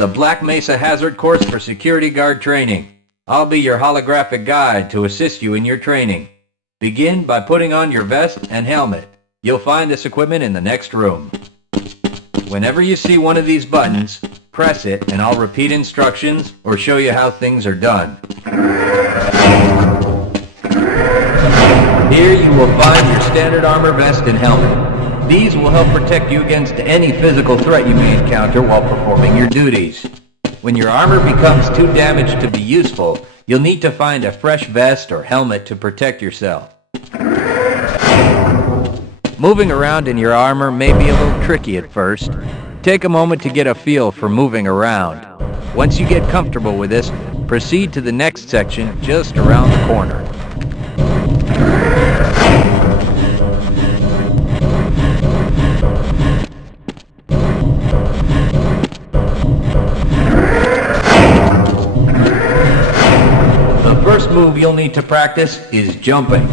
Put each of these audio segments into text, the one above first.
the Black Mesa Hazard Course for Security Guard Training. I'll be your holographic guide to assist you in your training. Begin by putting on your vest and helmet. You'll find this equipment in the next room. Whenever you see one of these buttons, press it and I'll repeat instructions or show you how things are done. Here you will find your standard armor vest and helmet. These will help protect you against any physical threat you may encounter while performing your duties. When your armor becomes too damaged to be useful, you'll need to find a fresh vest or helmet to protect yourself. Moving around in your armor may be a little tricky at first. Take a moment to get a feel for moving around. Once you get comfortable with this, proceed to the next section just around the corner. The first move you'll need to practice is jumping.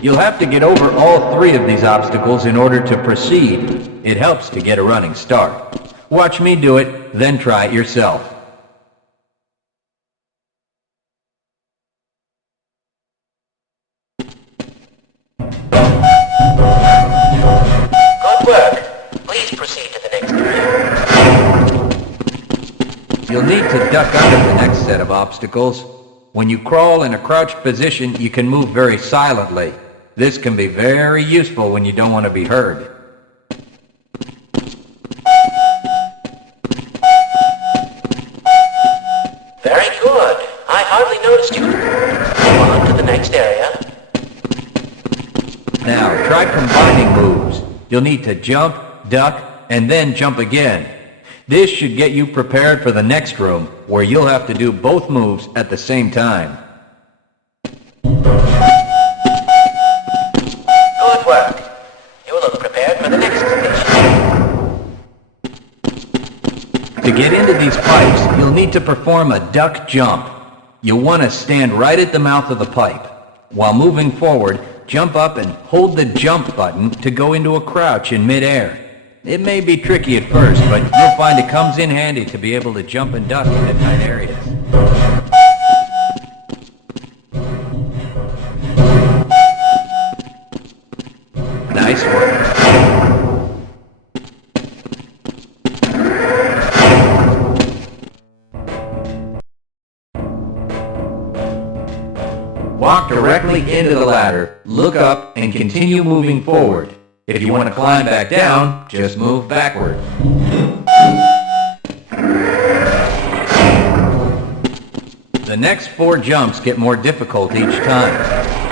You'll have to get over all three of these obstacles in order to proceed. It helps to get a running start. Watch me do it, then try it yourself. Good work. Please proceed to the next area. You'll need to duck under the next set of obstacles. When you crawl in a crouched position, you can move very silently. This can be very useful when you don't want to be heard. Very good. I hardly noticed you. On to the next area. Now, try combining moves. You'll need to jump, duck, and then jump again. This should get you prepared for the next room, where you'll have to do both moves at the same time. Good work. You look prepared for the next station. To get into these pipes, you'll need to perform a duck jump. You'll want to stand right at the mouth of the pipe. While moving forward, jump up and hold the jump button to go into a crouch in midair. It may be tricky at first, but you'll find it comes in handy to be able to jump and duck into tight areas. Nice work. Walk directly into the ladder, look up, and continue moving forward. If you want to climb back down, just move backward. The next 4 jumps get more difficult each time.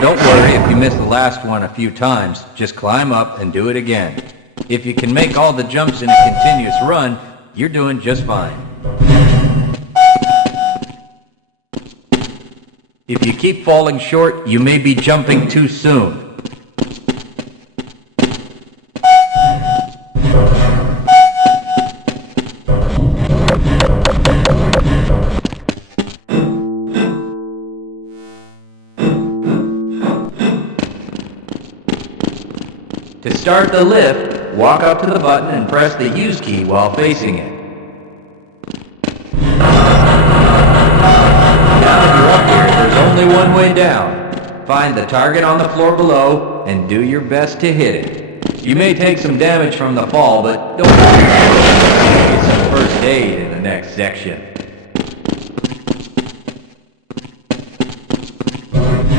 Don't worry if you miss the last one a few times, just climb up and do it again. If you can make all the jumps in a continuous run, you're doing just fine. If you keep falling short, you may be jumping too soon. To start the lift, walk up to the button and press the use key while facing it. Now that you're up here, there's only one way down. Find the target on the floor below and do your best to hit it. You may take some damage from the fall, but don't worry. Get some first aid in the next section.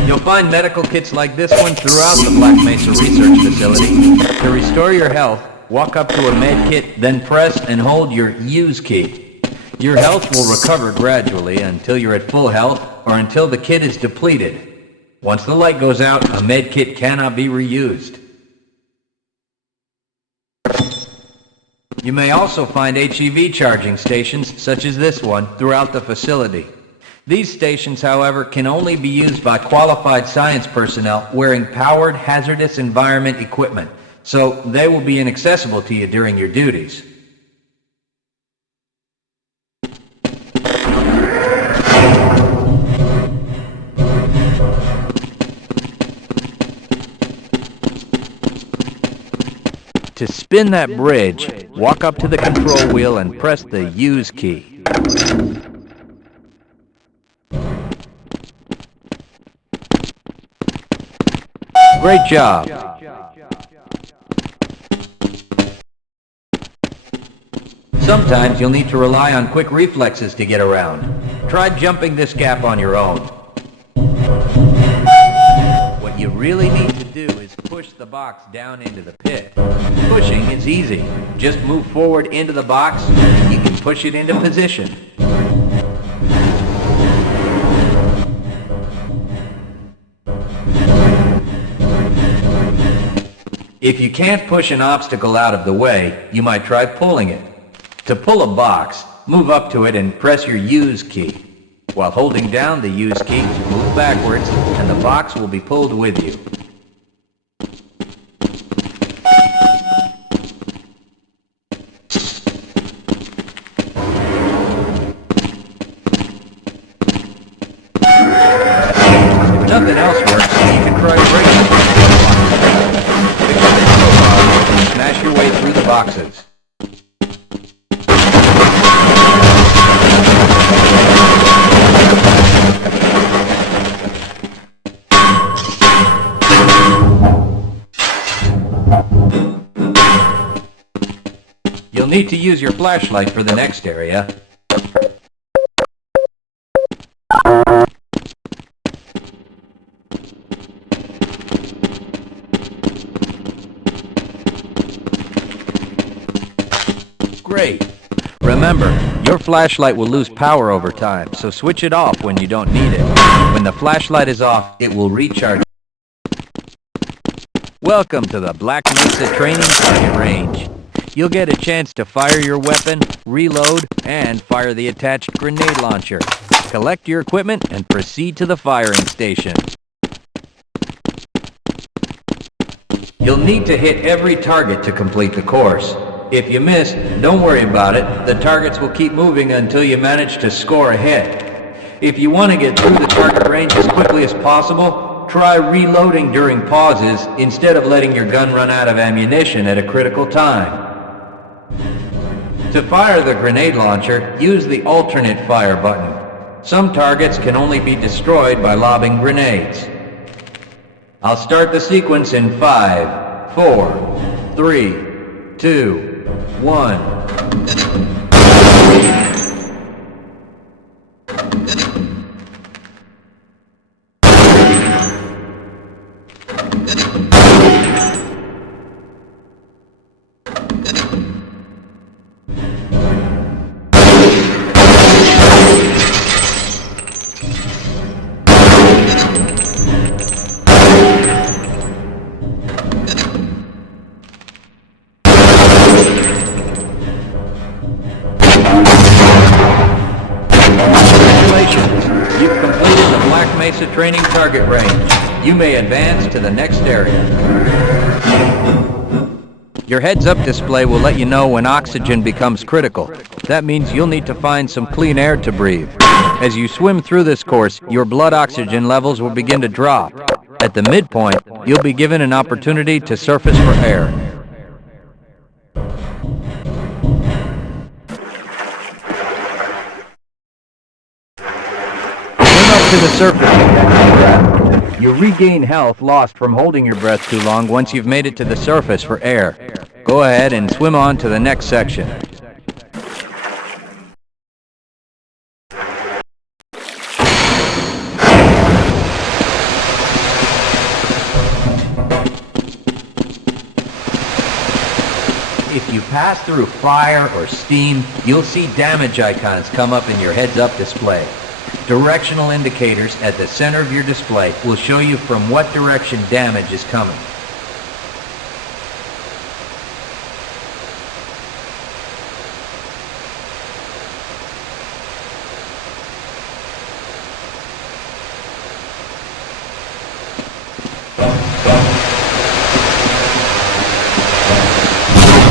You'll find medical kits like this one throughout the Black Mesa Research Facility. To restore your health, walk up to a med kit, then press and hold your use key. Your health will recover gradually until you're at full health or until the kit is depleted. Once the light goes out, a med kit cannot be reused. You may also find HEV charging stations, such as this one, throughout the facility. These stations, however, can only be used by qualified science personnel wearing powered hazardous environment equipment, so they will be inaccessible to you during your duties. To spin that bridge, walk up to the control wheel and press the use key. Great job. Sometimes you'll need to rely on quick reflexes to get around. Try jumping this gap on your own. What you really need to do is push the box down into the pit. Pushing is easy. Just move forward into the box and you can push it into position. If you can't push an obstacle out of the way, you might try pulling it. To pull a box, move up to it and press your use key. While holding down the use key, move backwards and the box will be pulled with you. If nothing else works, you can try breaking it. Pick up the crowbar and smash your way through the boxes. You'll need to use your flashlight for the next area. Great. Remember, your flashlight will lose power over time, so switch it off when you don't need it. When the flashlight is off, it will recharge. Welcome to the Black Mesa Training Target Range. You'll get a chance to fire your weapon, reload, and fire the attached grenade launcher. Collect your equipment and proceed to the firing station. You'll need to hit every target to complete the course. If you miss, don't worry about it. The targets will keep moving until you manage to score a hit. If you want to get through the target range as quickly as possible, try reloading during pauses instead of letting your gun run out of ammunition at a critical time. To fire the grenade launcher, use the alternate fire button. Some targets can only be destroyed by lobbing grenades. I'll start the sequence in 5, 4, 3, 2, 1. You've completed the Black Mesa Training Target Range. You may advance to the next area. Your heads-up display will let you know when oxygen becomes critical. That means you'll need to find some clean air to breathe. As you swim through this course, your blood oxygen levels will begin to drop. At the midpoint, you'll be given an opportunity to surface for air. To the surface. You regain health lost from holding your breath too long once you've made it to the surface for air. Go ahead and swim on to the next section. If you pass through fire or steam, you'll see damage icons come up in your heads-up display. Directional indicators at the center of your display will show you from what direction damage is coming.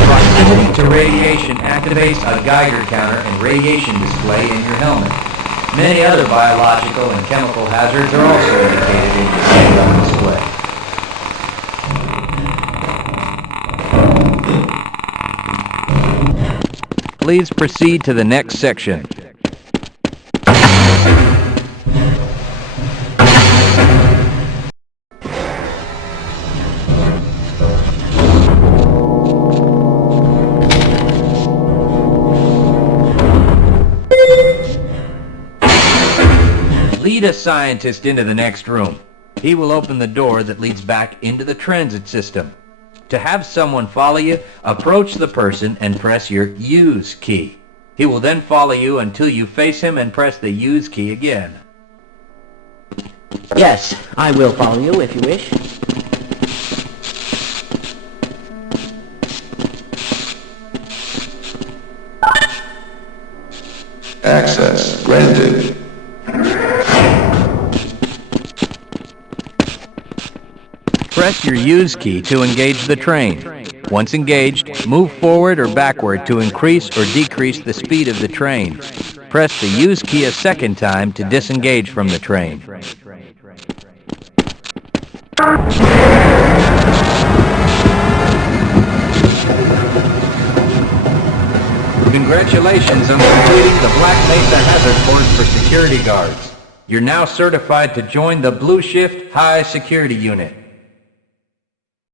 Proximity to radiation activates a Geiger counter and radiation display in your helmet. Many other biological and chemical hazards are also indicated in your heads-up display. Please proceed to the next section. a scientist into the next room. He will open the door that leads back into the transit system. To have someone follow you, approach the person and press your use key. He will then follow you until you face him and press the use key again. Yes, I will follow you if you wish. Access granted. Press your use key to engage the train. Once engaged, move forward or backward to increase or decrease the speed of the train. Press the use key a second time to disengage from the train. Congratulations on completing the Black Mesa Hazard Course for security guards. You're now certified to join the Blue Shift High Security Unit.